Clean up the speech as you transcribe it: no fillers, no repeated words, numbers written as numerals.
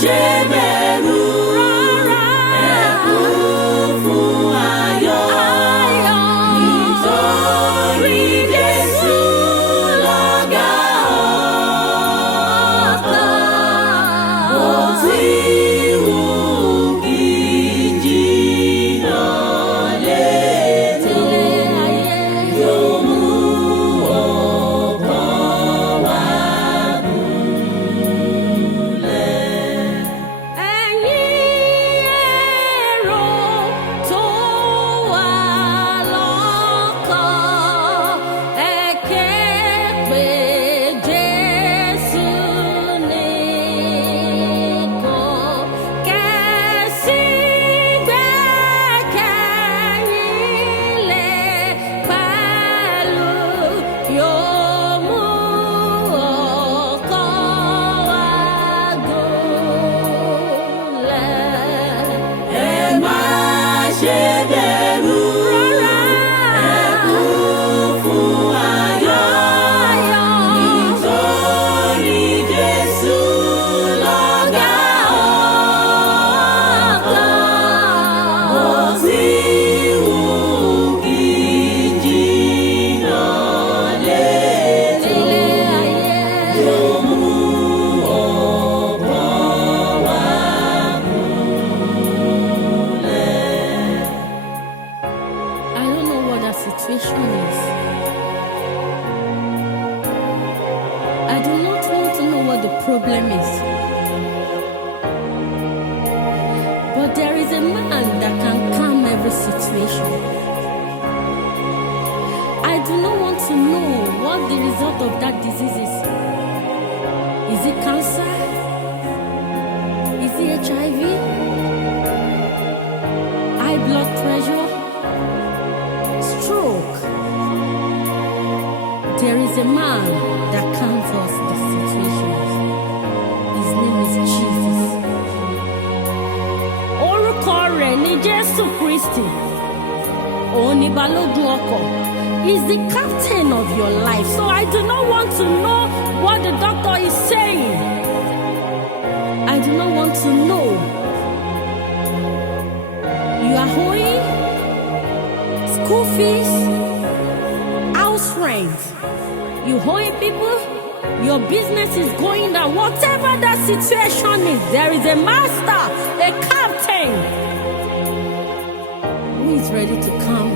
ṣe bẹ̀rù ẹ kún fún ayọ̀ nítorí Jésù lọ̀gá ọ̀tá. Bó ti wù kí jìnnà létò, yóò mú ọkàn wa gúnlẹ̀. Ẹ̀yin èrò tó wà lọ́kàn, ẹ ké pe Jésù nìkan, kẹ́sì gbẹ́kẹ̀yìn lé pẹ̀lú, yóò mú ọkàn wa gúnlẹ̀. Ẹ má ṣe bẹ̀rù ẹ kún fún ayọ̀ nítorí Jésù lọ̀gá ọ̀tá. Bó ti wù kí jìnnà létò, yóò mú ọkàn wa gúnlẹ̀. I don't know what that situation is. I do not want to know what the problem is. But there is a man that can calm every situation. I do not want to know what the result of that disease is. Is it cancer? Is it HIV? High blood pressure? Stroke? There is a man that comforts the situations. His name is Jesus. Orúkọ rẹ̀ ni Jesu Kristi. Òun ni Balogun ọkọ̀. He's the captain of your life. So I do not want to know what the doctor is saying. I do not want to know. You are owing school fees, house rent. You owing people. Your business is going down. Whatever that situation is, there is a master, a captain, who is ready to come